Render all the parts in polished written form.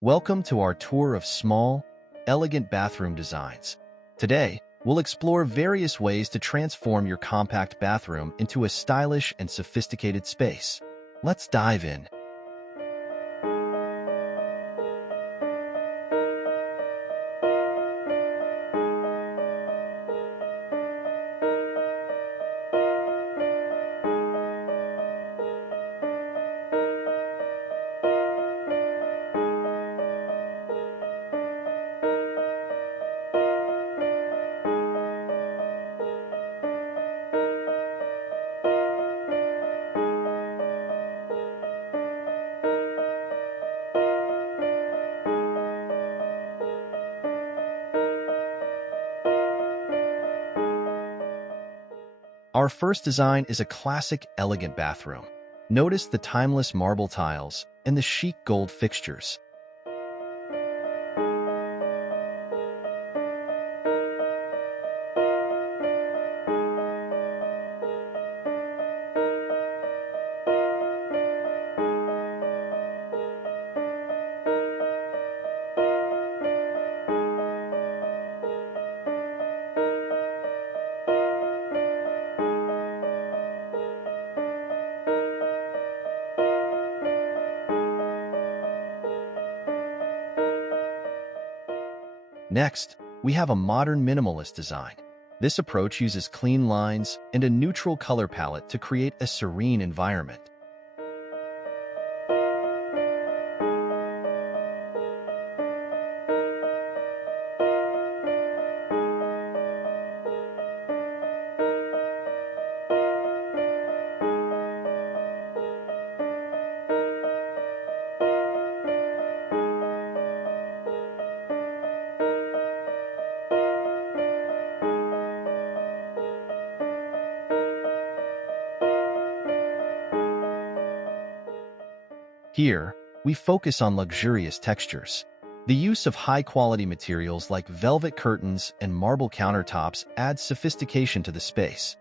Welcome to our tour of small, elegant bathroom designs. Today, we'll explore various ways to transform your compact bathroom into a stylish and sophisticated space. Let's dive in. Our first design is a classic, elegant bathroom. Notice the timeless marble tiles and the chic gold fixtures. Next, we have a modern minimalist design. This approach uses clean lines and a neutral color palette to create a serene environment. Here, we focus on luxurious textures. The use of high-quality materials like velvet curtains and marble countertops adds sophistication to the space.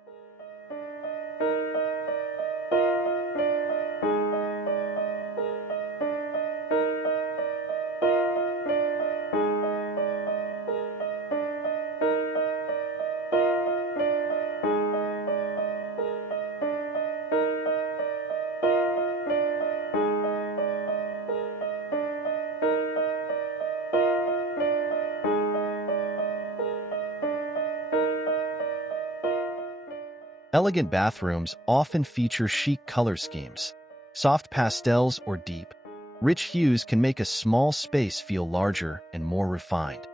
Elegant bathrooms often feature chic color schemes. Soft pastels or deep, rich hues can make a small space feel larger and more refined.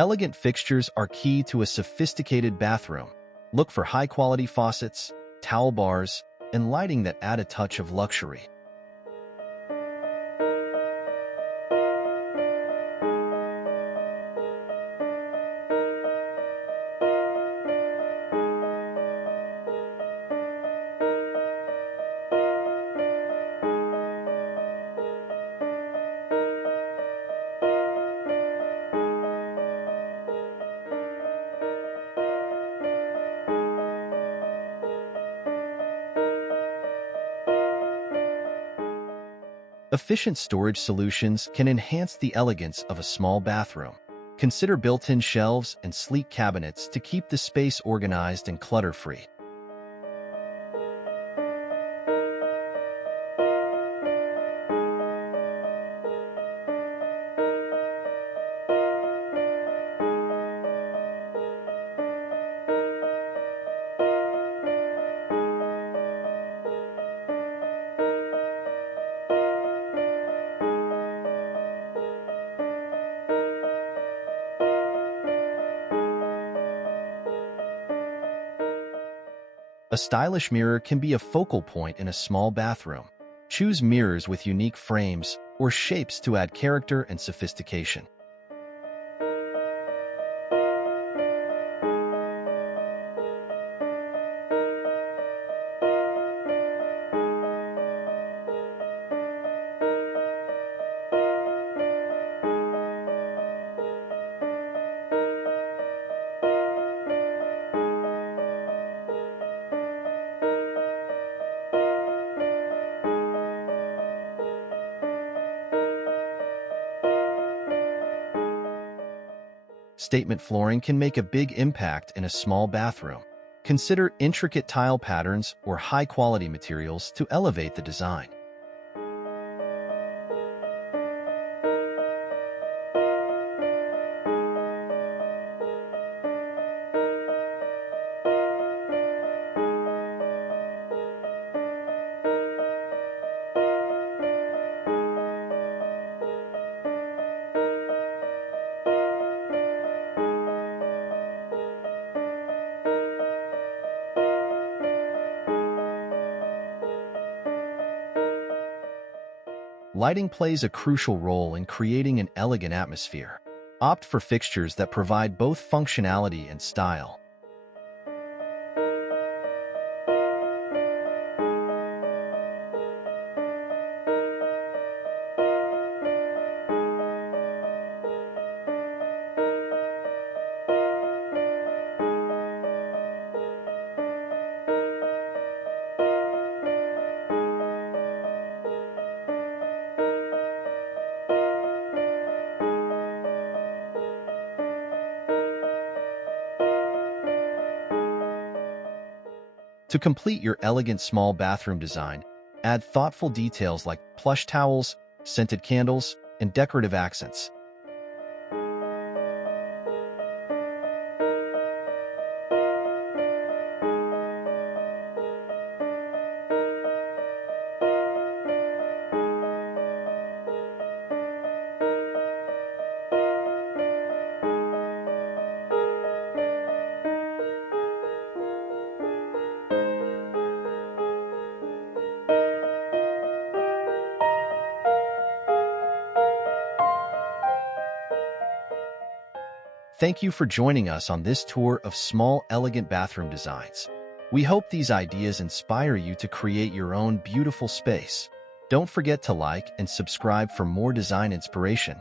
Elegant fixtures are key to a sophisticated bathroom. Look for high-quality faucets, towel bars, and lighting that add a touch of luxury. Efficient storage solutions can enhance the elegance of a small bathroom. Consider built-in shelves and sleek cabinets to keep the space organized and clutter-free. A stylish mirror can be a focal point in a small bathroom. Choose mirrors with unique frames, or shapes to add character and sophistication. Statement flooring can make a big impact in a small bathroom. Consider intricate tile patterns or high-quality materials to elevate the design. Lighting plays a crucial role in creating an elegant atmosphere. Opt for fixtures that provide both functionality and style. To complete your elegant small bathroom design, add thoughtful details like plush towels, scented candles, and decorative accents. Thank you for joining us on this tour of small, elegant bathroom designs. We hope these ideas inspire you to create your own beautiful space. Don't forget to like and subscribe for more design inspiration.